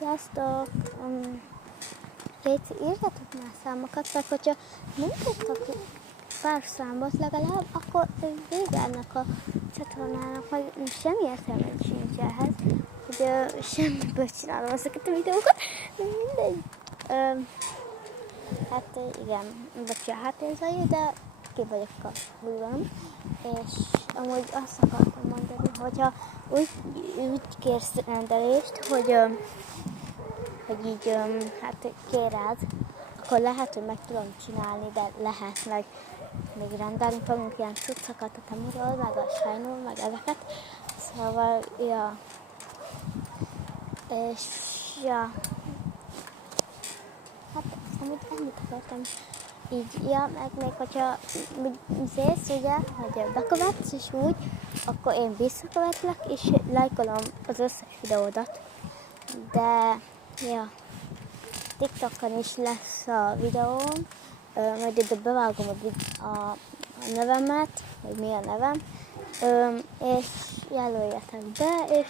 Sziasztok! Léci, írjatok már számokat, mert hogyha nem tudtak pár számot legalább, akkor vége ennek a csatornának, meg semmi értelme sincs ehhez, hogy semmiből csinálom ezeket a videókat, de mindegy. Hát igen, bocsi a háttérzajú, de ki vagyok a hullam, és amúgy azt akartam mondani, hogyha úgy kérsz rendelést, hogy így hát kéred, akkor lehet, hogy meg tudom csinálni, de lehet még rendelni fogunk ilyen cuccokat a Temuról, meg a Shine-ról, meg ezeket. Szóval, ja. És, ja. Hát, amúgy ennyit akartam. Így, ja, meg még hogyha szélsz, ugye, hogy bekövetsz, és úgy, akkor én visszakövetlek, és lájkolom az összes videódat. De, ja, TikTokon is lesz a videóm, majd ide bevágom a nevemet, hogy mi a nevem, és jelöljetek be, és